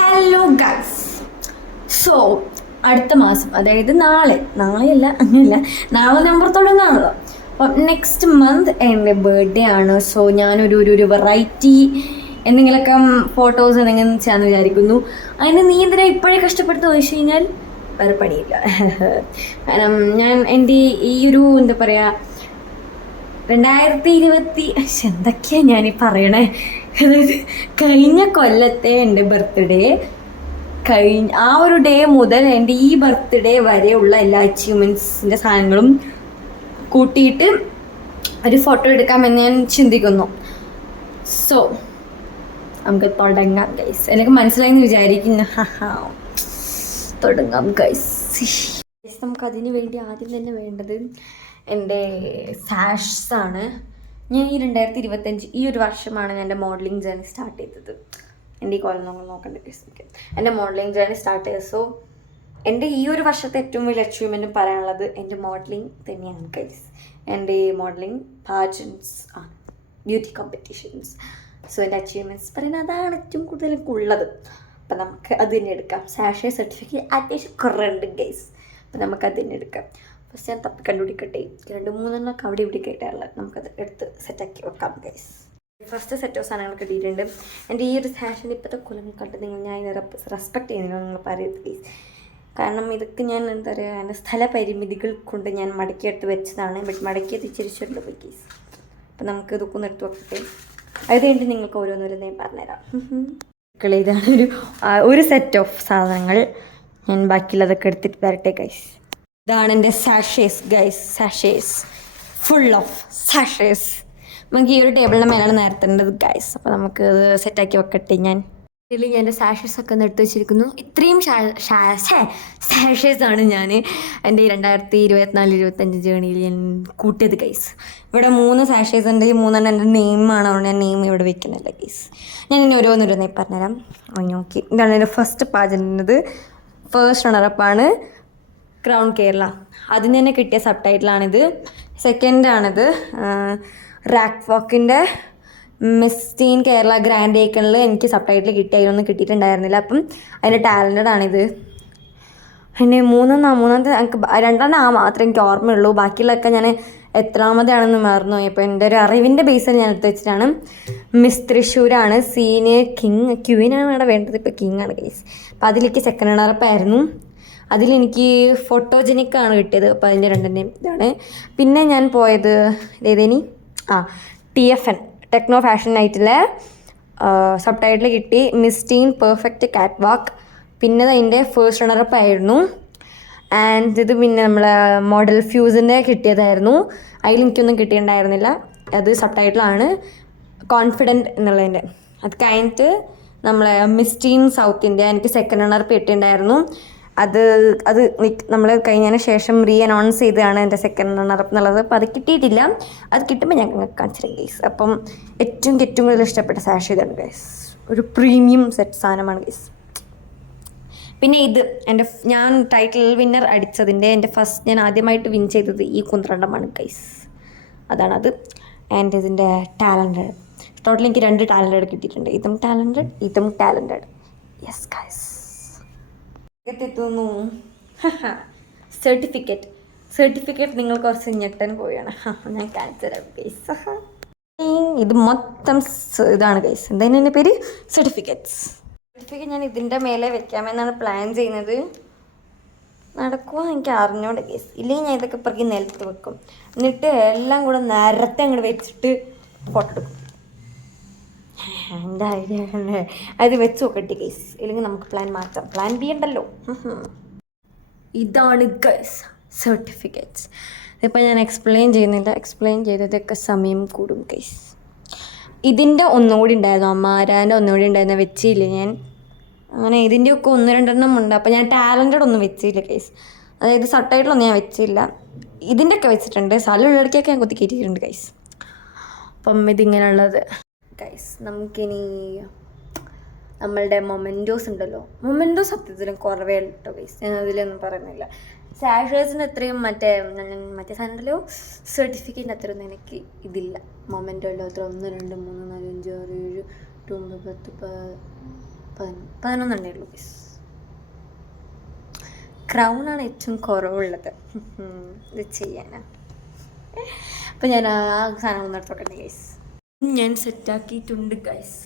Hello guys. So അടുത്ത മാസം, അതായത് നാളെയല്ല അങ്ങനെയല്ല, നാളെ നമ്പർ തുടങ്ങാണല്ലോ. അപ്പം നെക്സ്റ്റ് മന്ത് എൻ്റെ ബർത്ത്ഡേ ആണ്. സോ ഞാനൊരു വെറൈറ്റി എന്തെങ്കിലുമൊക്കെ ഫോട്ടോസ് എന്തെങ്കിലും ചെയ്യാമെന്ന് വിചാരിക്കുന്നു. അതിന് നീ എന്തിനാ ഇപ്പോഴേ കഷ്ടപ്പെടുത്തുക ചോദിച്ചു കഴിഞ്ഞാൽ വേറെ പണിയില്ല. കാരണം ഞാൻ എൻ്റെ ഈ ഒരു എന്താ പറയുക 2020 എന്തൊക്കെയാണ് ഞാനീ പറയണേ, അതായത് കഴിഞ്ഞ കൊല്ലത്തെ എൻ്റെ ബർത്ത്ഡേ ആ ഒരു ഡേ മുതൽ എൻ്റെ ഈ ബർത്ത്ഡേ വരെയുള്ള എല്ലാ അച്ചീവ്മെൻറ്റ്സിൻ്റെ സാധനങ്ങളും കൂട്ടിയിട്ട് ഒരു ഫോട്ടോ എടുക്കാമെന്ന് ഞാൻ ചിന്തിക്കുന്നു. സോ നമുക്ക് തുടങ്ങാം ഗൈസ്. എനിക്ക് മനസ്സിലായെന്ന് വിചാരിക്കുന്നു. തുടങ്ങാം ഗൈസ്. നമുക്ക് അതിന് വേണ്ടി ആദ്യം തന്നെ വേണ്ടത് എൻ്റെ സാഷസ് ആണ്. ഞാൻ ഈ 2025 ഈ ഒരു വർഷമാണ് ഞാൻ എൻ്റെ മോഡലിംഗ് ജേർണി സ്റ്റാർട്ട് ചെയ്തത്. എൻ്റെ ഈ കൊല്ലം നമ്മൾ നോക്കേണ്ട കേസ് എൻ്റെ മോഡലിംഗ് ജേർണി സ്റ്റാർട്ട് ചെയ്തത്. സോ എൻ്റെ ഈ ഒരു വർഷത്തെ ഏറ്റവും വലിയ അച്ചീവ്മെൻറ്റ് പറയാനുള്ളത് എൻ്റെ മോഡലിംഗ് തന്നെയാണ് ഗൈസ്. എൻ്റെ ഈ മോഡലിംഗ് പാജൻസ് ആണ്, ബ്യൂട്ടി കോമ്പറ്റീഷൻസ്. സോ എൻ്റെ അച്ചീവ്മെൻറ്റ്സ് പറയുന്നത് അതാണ് ഏറ്റവും കൂടുതൽ ഉള്ളത്. അപ്പം നമുക്ക് അത് തന്നെ എടുക്കാം. സാഷേ സർട്ടിഫിക്കറ്റ് അത്യാവശ്യം കുറേ ഉണ്ട് ഗൈസ്. അപ്പം നമുക്ക് അത് തന്നെ എടുക്കാം. ഫസ്റ്റ് ഞാൻ തപ്പി കണ്ടുപിടിക്കട്ടെ. 2-3 അവിടെ ഇവിടെ കേട്ടാറുള്ളത്. നമുക്കത് എടുത്ത് സെറ്റാക്കി വെക്കാം ഗൈസ്. ഫസ്റ്റ് സെറ്റ് ഓഫ് സാധനങ്ങൾ കിട്ടിയിട്ടുണ്ട്. എൻ്റെ ഈ ഒരു സാഷൻ്റെ ഇപ്പോഴത്തെ കൊല്ലങ്ങൾ കണ്ട് ഞാൻ റെസ്പെക്ട് ചെയ്യുന്നില്ല, നിങ്ങൾ പറയുന്നത് ഗൈസ്. കാരണം ഇതൊക്കെ ഞാൻ എന്താ പറയുക, എൻ്റെ സ്ഥലപരിമിതികൾ കൊണ്ട് ഞാൻ മടക്കിയെടുത്ത് വെച്ചതാണ്. ബട്ട് മടക്കിയത് തിരിച്ചുകൊണ്ട് പോയി ഗൈസ്. അപ്പം നമുക്ക് ഇതൊക്കെ ഒന്ന് എടുത്ത് വെക്കട്ടെ. അത് കഴിഞ്ഞിട്ട് നിങ്ങൾക്ക് ഓരോന്നോരോന്ന് ഞാൻ പറഞ്ഞുതരാം. ഇതാണ് ഒരു സെറ്റ് ഓഫ് സാധനങ്ങൾ. ഞാൻ ബാക്കിയുള്ളതൊക്കെ എടുത്തിട്ട് വരട്ടെ ഗൈസ്. ഇതാണ് എൻ്റെ sashes guys. Sashes full of sashes. നമുക്ക് ഈ ഒരു ടേബിളിൻ്റെ മേലാണ് നിരത്തേണ്ടത് ഗൈസ്. അപ്പോൾ നമുക്ക് ഇത് സെറ്റാക്കി വെക്കട്ടെ. ഞാൻ എൻ്റെ സാഷേസ് ഒക്കെ ഒന്ന് എടുത്ത് വെച്ചിരിക്കുന്നു. ഇത്രയും സാഷേസ് ആണ് ഞാൻ എൻ്റെ 2024-25 ജേണിയിൽ ഞാൻ കൂട്ടിയത് ഗൈസ്. ഇവിടെ 3 സാഷേസ് ഉണ്ട്. ഈ 3 എൻ്റെ നെയിമാണ്. അതുകൊണ്ട് ഞാൻ നെയിം ഇവിടെ വെക്കുന്നില്ല ഗൈസ്. ഞാൻ ഇനി ഓരോന്നോരോന്നായി പറഞ്ഞുതരാം. ഓക്കെ, ഇതാണ് എൻ്റെ ഫസ്റ്റ് പാചകത്. ഫസ്റ്റ് റണ്ണറപ്പാണ് ക്രൗൺ കേരള. അതിന് തന്നെ കിട്ടിയ സബ് ടൈറ്റിലാണിത്. സെക്കൻഡാണിത് റാക്ക് വാക്കിൻ്റെ മിസ് ടീൻ കേരള ഗ്രാൻഡ് ഏക്കണിൽ എനിക്ക് സബ് ടൈറ്റിൽ കിട്ടിയായിരുന്നു, കിട്ടിയിട്ടുണ്ടായിരുന്നില്ല. അപ്പം അതിൻ്റെ ടാലൻറ്റഡ് ആണിത്. പിന്നെ മൂന്നാമത്തെ എനിക്ക് 2 മാത്രമേ എനിക്ക് ഓർമ്മയുള്ളൂ. ബാക്കിയുള്ളതൊക്കെ ഞാൻ എത്രാമതാണെന്ന് മറന്നു. ഇപ്പോൾ എൻ്റെ ഒരു അറിവിൻ്റെ ബേസിൽ ഞാൻ എടുത്ത് വെച്ചിട്ടാണ്. മിസ് തൃശ്ശൂരാണ്. സീന് ക്യൂവിനാണ് അവിടെ വേണ്ടത്. ഇപ്പോൾ കിങ്ങാണ് കേസ്. അപ്പോൾ അതിലേക്ക് സെക്കൻഡ് റണ്ണറപ്പായിരുന്നു. അതിലെനിക്ക് ഫോട്ടോജനിക്കാണ് കിട്ടിയത്. അപ്പോൾ അതിൻ്റെ 2ൻ്റെയും ഇതാണ്. പിന്നെ ഞാൻ പോയത് ഏതേനി TFN ടെക്നോ ഫാഷൻ നൈറ്റിലെ സബ് ടൈറ്റിൽ കിട്ടി miss teen perfect catwalk. പിന്നെ അതിൻ്റെ ഫസ്റ്റ് റണ്ണറപ്പ് ആയിരുന്നു. ആൻഡ് ഇത് പിന്നെ നമ്മളെ മോഡൽ ഫ്യൂസിൻ്റെ കിട്ടിയതായിരുന്നു. അതിലെനിക്കൊന്നും കിട്ടിയിട്ടുണ്ടായിരുന്നില്ല. അത് സബ് ടൈറ്റിലാണ് കോൺഫിഡൻറ്റ് എന്നുള്ളതിൻ്റെ. അത് കഴിഞ്ഞിട്ട് നമ്മളെ മിസ് ടീൻ സൗത്ത് ഇന്ത്യ എനിക്ക് സെക്കൻഡ് റണ്ണറപ്പ് കിട്ടിയിട്ടുണ്ടായിരുന്നു. അത് നമ്മൾ കഴിഞ്ഞതിന് ശേഷം അനൗൺസ് ചെയ്തതാണ് എൻ്റെ സെക്കൻഡ് റണ്ണറപ്പ് എന്നുള്ളത്. അപ്പോൾ അത് കിട്ടിയിട്ടില്ല. അത് കിട്ടുമ്പോൾ ഞാൻ കാണിച്ചു തരാം ഗൈസ്. അപ്പം ഏറ്റവും കൂടുതൽ ഇഷ്ടപ്പെട്ട സാഷ് ഇതാണ് ഗൈസ്. ഒരു പ്രീമിയം സെറ്റ് സാധനമാണ് ഗൈസ്. പിന്നെ ഇത് ഞാൻ ടൈറ്റിൽ വിന്നർ അടിച്ചതിൻ്റെ ഞാൻ ആദ്യമായിട്ട് വിൻ ചെയ്തത് ഈ കുന്ത്രണ്ടമാണ് ഗൈസ്. അതാണത്. ആൻഡ് ഇതിൻ്റെ ടാലൻറ്റഡ് ടോട്ടൽ എനിക്ക് 2 ടാലൻറ്റഡ് കിട്ടിയിട്ടുണ്ട്. ഇതും ടാലൻറ്റഡ്. Yes guys. എത്തുന്നു സർട്ടിഫിക്കറ്റ് നിങ്ങൾ കുറച്ച് ഞെട്ടൻ പോയാണ്. ഞാൻ കാണിച്ചു തരാം ഗൈസ്. ഇത് മൊത്തം ഇതാണ് ഗൈസ്. എന്തായാലും എൻ്റെ പേര് സർട്ടിഫിക്കറ്റ് ഞാൻ ഇതിൻ്റെ മേലെ വെക്കാമെന്നാണ് പ്ലാൻ ചെയ്യുന്നത്. നടക്കുമോ എനിക്ക് അറിഞ്ഞോണ്ട് ഗൈസ്. ഇല്ലെങ്കിൽ ഞാൻ ഇതൊക്കെ പിറകെ നിലത്ത് വെക്കും. എന്നിട്ട് എല്ലാം കൂടെ നേരത്തെ അങ്ങോട്ട് വെച്ചിട്ട് ഫോട്ടോ എടുക്കും. എൻ്റെ ഐഡിയ അത് വെച്ച് നോക്കട്ടെ ഗൈസ്. ഇല്ലെങ്കിൽ നമുക്ക് പ്ലാൻ മാറ്റാം. പ്ലാൻ ബി ഉണ്ടല്ലോ. ഇതാണ് ഗൈസ് സർട്ടിഫിക്കറ്റ്സ്. ഇതിപ്പോൾ ഞാൻ എക്സ്പ്ലെയിൻ ചെയ്യുന്നില്ല. എക്സ്പ്ലെയിൻ ചെയ്തതൊക്കെ സമയം കൂടും ഗൈസ്. ഇതിൻ്റെ ഒന്നുകൂടി ഉണ്ടായിരുന്നു, അമ്മാരാൻ്റെ ഒന്നുകൂടി ഉണ്ടായിരുന്നു, വെച്ചില്ല ഞാൻ. അങ്ങനെ ഇതിൻ്റെയൊക്കെ 1-2 ഉണ്ട്. അപ്പോൾ ഞാൻ ടാലൻറ്റഡ് ഒന്നും വെച്ചില്ല ഗൈസ്. അതായത് സബ് ടൈറ്റിലൊന്നും ഞാൻ വെച്ചില്ല. ഇതിൻ്റെയൊക്കെ വെച്ചിട്ടുണ്ട്. സ്ഥലമുള്ളിടക്കൊക്കെ ഞാൻ കുത്തി കയറ്റിയിട്ടുണ്ട് ഗൈസ്. അപ്പം ഇതിങ്ങനെയുള്ളത് ഗൈസ്. നമുക്കിനി നമ്മളുടെ മൊമെൻറ്റോസ് ഉണ്ടല്ലോ. മൊമെൻറ്റോസ് സത്യത്തിലും കുറവേ കേട്ടോ ഗൈസ്. ഞാൻ അതിലൊന്നും പറയുന്നില്ല. സാഷേഴ്സിന് അത്രയും മറ്റേ സാധനം ഉണ്ടല്ലോ സർട്ടിഫിക്കറ്റിൻ്റെ അത്രയൊന്നും എനിക്ക് ഇതില്ല. മൊമെൻറ്റോ അല്ലോ അത്ര 1, 2, 3, 4, 5, 6, 7, 8, 9, 10, 11 ഉള്ളൂ ഗൈസ്. ക്രൗണാണ് ഏറ്റവും കുറവുള്ളത്. ഇത് ചെയ്യാനാ. അപ്പം ഞാൻ ആ സാധനങ്ങളൊന്നും എടുത്തോട്ടെ ഗൈസ്. ഞാൻ സെറ്റാക്കിയിട്ടുണ്ട് ഗൈസ്.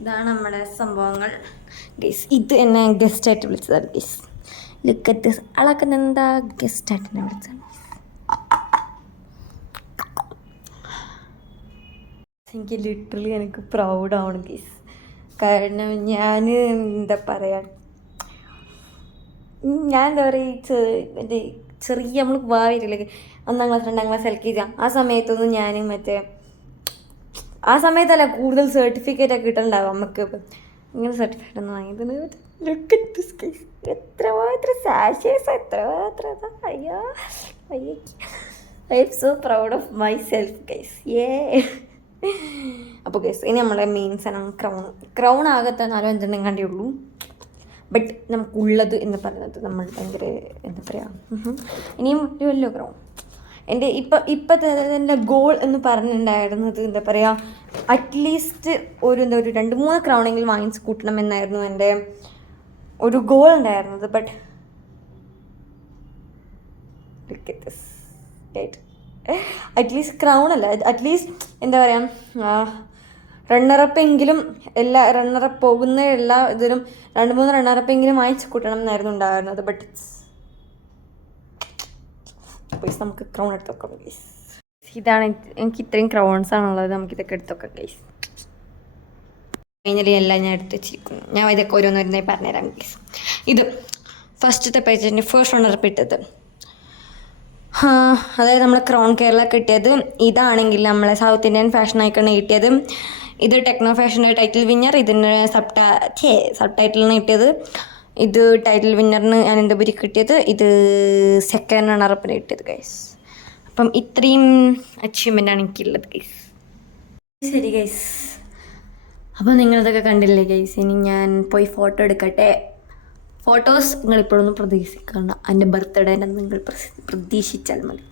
ഇതാണ് നമ്മുടെ സംഭവങ്ങൾ ഗൈസ്. ഇത് എന്നെ ഗസ്റ്റായിട്ട് വിളിച്ചതാണ് ഗൈസ്. ലുക്കറ്റ് ആളൊക്കെ എന്താ ഗസ്റ്റായിട്ട് എന്നെ വിളിച്ചതാണ്. എനിക്ക് ലിറ്ററലി എനിക്ക് പ്രൗഡാവണം ഗൈസ്. കാരണം ഞാൻ എന്താ പറയുക, ഞാൻ എന്താ പറയുക, എൻ്റെ ചെറിയ നമ്മൾ ഭാവിയില്ലേ 1ാം ക്ലാസ് 2ാം ക്ലാസ് LKG ആ സമയത്തൊന്നും ഞാൻ ആ സമയത്തല്ല കൂടുതൽ സർട്ടിഫിക്കറ്റ് ഒക്കെ കിട്ടലുണ്ടാവും നമുക്ക്. ഇങ്ങനെ സർട്ടിഫിക്കറ്റ് ഒന്നും വാങ്ങിയത് എത്രമാത്രം സാഷേഴ്സ്, എത്രമാത്രം അയ്യോ അയ്യോ. I M so proud of my self guys. അപ്പോൾ ഗൈസ് ഇനി നമ്മുടെ മെയിൻ സാധനം ക്രൗൺ ആകത്തെ 4-5 കണ്ടേ ഉള്ളൂ. ബട്ട് നമുക്കുള്ളത് എന്ന് പറയുന്നത് നമ്മൾ ഭയങ്കര എന്താ പറയുക, ഇനിയും വലിയ ക്രൗൺ. എൻ്റെ ഇപ്പോഴത്തെ എൻ്റെ ഗോൾ എന്ന് പറഞ്ഞിട്ടുണ്ടായിരുന്നത് എന്താ പറയുക, അറ്റ്ലീസ്റ്റ് ഒരു 2-3 ക്രൗണെങ്കിലും വാങ്ങിച്ച് കൂട്ടണം എന്നായിരുന്നു എൻ്റെ ഒരു ഗോൾ ഉണ്ടായിരുന്നത്. ബട്ട് അറ്റ്ലീസ്റ്റ് ക്രൗൺ അല്ല, അറ്റ്ലീസ്റ്റ് എന്താ പറയുക, റണ്ണറപ്പെങ്കിലും പോകുന്ന എല്ലാ ഇതിലും 2-3 റണ്ണറപ്പെങ്കിലും വാങ്ങിച്ച് കൂട്ടണം എന്നായിരുന്നു ഉണ്ടായിരുന്നത്. ബട്ട് ഗൈസ് നമുക്ക് ക്രൗൺ എടുത്ത് വെക്കാം ഗൈസ്. ഇതാണ് എനിക്ക് ഇത്രയും ക്രൗൺസ് ആണുള്ളത്. നമുക്കിതൊക്കെ എടുത്ത് വെക്കാം ഗൈസ്. ഫൈനലി എല്ലാം ഞാൻ എടുത്ത് വെച്ചിരിക്കുന്നു. ഞാൻ ഇതൊക്കെ ഓരോന്നോരോന്നായി പറഞ്ഞുതരാം ഗൈസ്. ഇത് ഫസ്റ്റത്തെ പേജിൻ്റെ ഫസ്റ്റ് റണ്ണറപ്പ് ഇട്ടത്, അതായത് നമ്മൾ ക്രൗൺ കേരള കിട്ടിയത്. ഇതാണെങ്കിൽ നമ്മളെ സൗത്ത് ഇന്ത്യൻ ഫാഷൻ ഐക്കണ് കിട്ടിയത്. ഇത് ടെക്നോ ഫാഷൻ്റെ ടൈറ്റിൽ വിന്നർ. ഇതിന് സബ് ടൈറ്റിലിന് കിട്ടിയത്. ഇത് ടൈറ്റിൽ വിന്നറിന് അനന്തപുരി കിട്ടിയത്. ഇത് സെക്കൻഡ് റണ്ണറപ്പിന് കിട്ടിയത് ഗൈസ്. അപ്പം ഇത്രയും അച്ചീവ്മെൻ്റാണ് എനിക്കുള്ളത് ഗൈസ്. ശരി ഗൈസ്, അപ്പോൾ നിങ്ങളിതൊക്കെ കണ്ടില്ലേ ഗൈസ്. ഇനി ഞാൻ പോയി ഫോട്ടോ എടുക്കട്ടെ. ഫോട്ടോസ് നിങ്ങളിപ്പോഴൊന്നും പ്രതീക്ഷിക്കണ്ട. എൻ്റെ ബർത്ത്ഡേ നിങ്ങൾ പ്രതീക്ഷിച്ചാൽ മതി.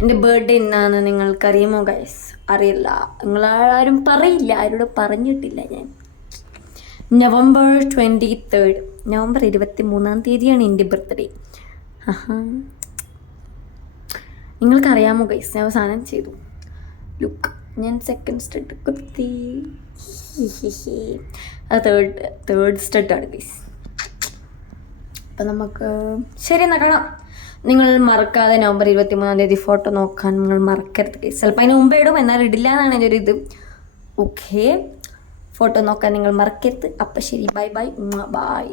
എൻ്റെ ബർത്ത്ഡേ എന്നാന്ന് നിങ്ങൾക്കറിയുമോ ഗൈസ്? അറിയില്ല, നിങ്ങളാരും പറയില്ല, ആരോടും പറഞ്ഞിട്ടില്ല ഞാൻ. നവംബർ 23rd, നവംബർ 23 എൻ്റെ ബർത്ത്ഡേ. നിങ്ങൾക്കറിയാമോ ഗൈസ്, ഞാൻ അവസാനം ചെയ്തു. ലുക്ക്, ഞാൻ സെക്കൻഡ് സ്റ്റഡ് കുത്തി. അത് തേർഡ് സ്റ്റഡാണ് ഗൈസ്. അപ്പം നമുക്ക് ശരി എന്നാൽ കാണാം. നിങ്ങൾ മറക്കാതെ നവംബർ 23 ഫോട്ടോ നോക്കാൻ നിങ്ങൾ മറക്കരുത് ഗൈസ്. ചിലപ്പോൾ അതിന് മുമ്പേ ഇടും, എന്നാൽ ഇടില്ല എന്നാണ് എൻ്റെ ഒരു ഇത്. ഓക്കെ, ഫോട്ടോ നോക്കാൻ നിങ്ങൾ മറക്കരുത്. അപ്പം ശരി, ബൈ ബൈ ബൈ.